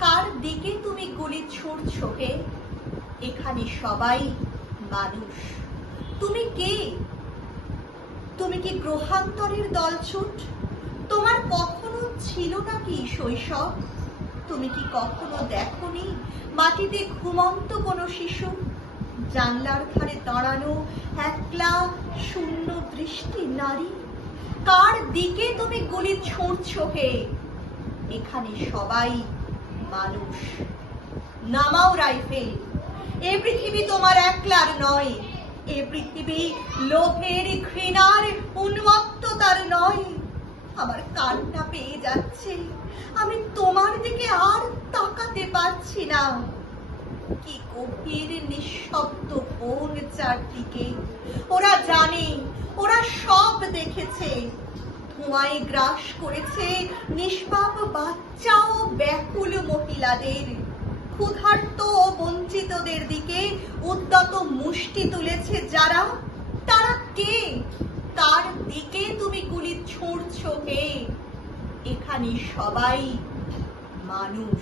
কার দিকে তুমি গুলি ছুঁড়ছো হে? এখানে সবাই মানুষ। তুমি কে? তুমি কি গ্রহান্তরের দলছুট? তোমার কখনো ছিল নাকি শৈশব? তুমি কি কখনো দেখনি মাটিতে ঘুমন্ত কোনো শিশু? জানলার ধারে দাঁড়ানো একলা শূন্য দৃষ্টি নারী। কার দিকে তুমি গুলি ছুঁড়ছো হে? এখানে সবাই মানুষ। নামাও রাইফেল। এ পৃথিবী তোমার একলার নয়। এ পৃথিবী লোভের, ঘৃণার, উন্মত্ততার নয়। আমার কান্না পেয়ে যাচ্ছে, আমি তোমার দিকে আর তাকাতে পারছি না। কি গভীর নিঃশব্দ বন চারদিকে। ওরা জানে, ওরা সব দেখেছে। ধোঁয়ায় গ্রাস করেছে নিষ্পাপ বাচ্চা ও ব্যাকুল মহিলাদের। ক্ষুধার্ত ও বঞ্চিতদের দিকে উদ্যত মুষ্টি তুলেছে যারা, তারা কে? তার দিকে তুমি গুলি ছুঁড়ছো হে? এখানে সবাই মানুষ।